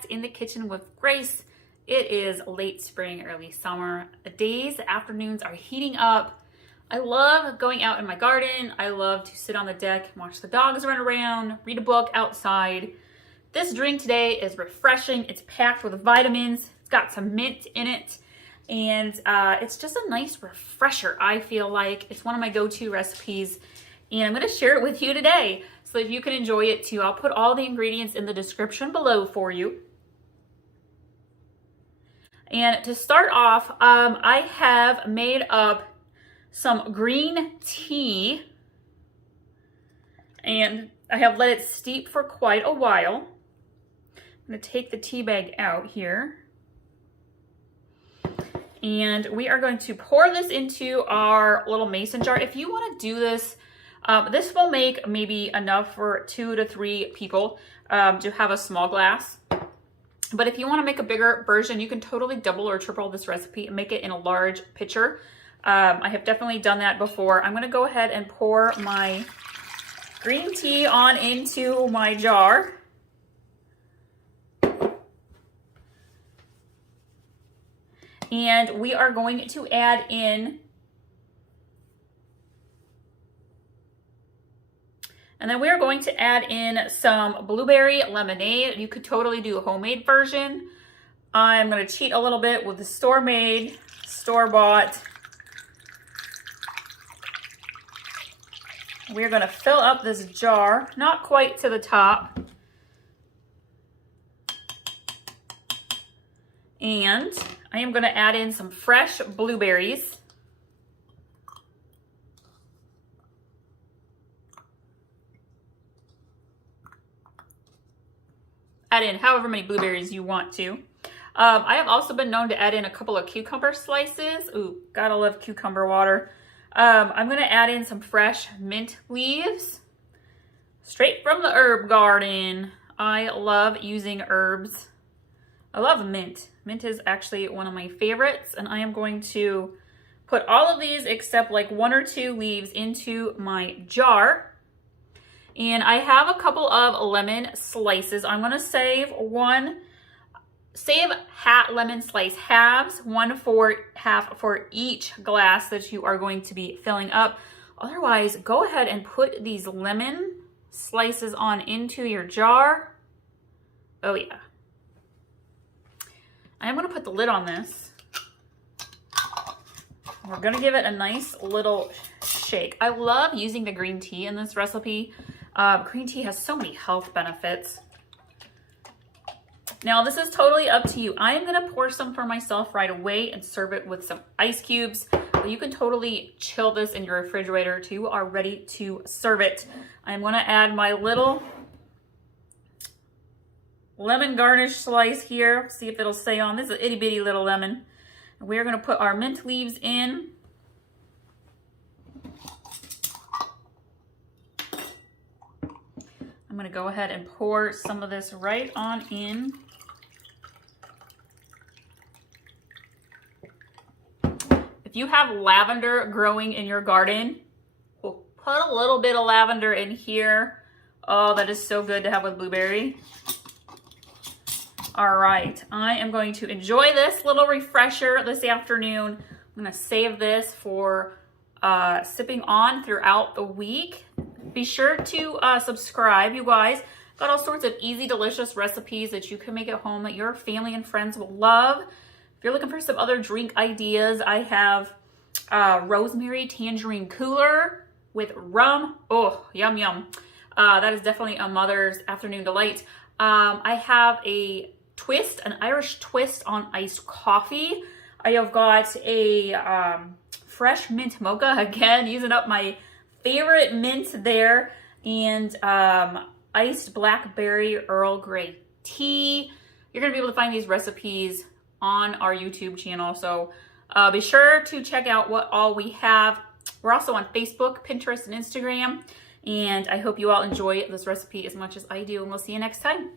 back in the kitchen with Grace. It is late spring, early summer. The days, the afternoons are heating up. I love going out in my garden. I love to sit on the deck and watch the dogs run around, read a book outside. This drink today is refreshing. It's packed with vitamins. It's got some mint in it. And it's just a nice refresher, I feel like. It's one of my go-to recipes. And I'm going to share it with you today so that you can enjoy it too. I'll put all the ingredients in the description below for you. And to start off, I have made up some green tea. And I have let it steep for quite a while. I'm going to take the tea bag out here. And we are going to pour this into our little mason jar. If you want to do this, this will make maybe enough for 2 to 3 people to have a small glass. But if you want to make a bigger version, you can totally double or triple this recipe and make it in a large pitcher. I have definitely done that before. I'm going to go ahead and pour my green tea on into my jar. And we are going to add in, and then we are going to add in some blueberry lemonade. You could totally do a homemade version. I'm going to cheat a little bit with the store-made, store-bought. We're going to fill up this jar, not quite to the top. And I am going to add in some fresh blueberries. Add in however many blueberries you want to. I have also been known to add in a couple of cucumber slices. Ooh, gotta love cucumber water. I'm going to add in some fresh mint leaves. Straight from the herb garden. I love using herbs. I love mint. Mint is actually one of my favorites, and I am going to put all of these except like 1 or 2 leaves into my jar. And I have a couple of lemon slices. I'm going to save lemon slice halves, half for each glass that you are going to be filling up. Otherwise, go ahead and put these lemon slices on into your jar. Oh yeah. I'm going to put the lid on this. We're going to give it a nice little shake. I love using the green tea in this recipe. Green tea has so many health benefits. Now, this is totally up to you. I am going to pour some for myself right away and serve it with some ice cubes. But you can totally chill this in your refrigerator till you are ready to serve it. I'm going to add my little lemon garnish slice here. See if it'll stay on. This is an itty bitty little lemon. And we're going to put our mint leaves in. I'm going to go ahead and pour some of this right on in. If you have lavender growing in your garden, we'll put a little bit of lavender in here. Oh, that is so good to have with blueberry. All right, I am going to enjoy this little refresher this afternoon. I'm going to save this for sipping on throughout the week. Be sure to subscribe, you guys. Got all sorts of easy, delicious recipes that you can make at home that your family and friends will love. If you're looking for some other drink ideas, I have rosemary tangerine cooler with rum. Oh, yum, yum. That is definitely a mother's afternoon delight. I have an Irish twist on iced coffee. I have got a fresh mint mocha, again, using up my favorite mint there, and iced blackberry Earl Grey tea. You're going to be able to find these recipes on our YouTube channel, so be sure to check out what all we have. We're also on Facebook, Pinterest, and Instagram, and I hope you all enjoy this recipe as much as I do, and we'll see you next time.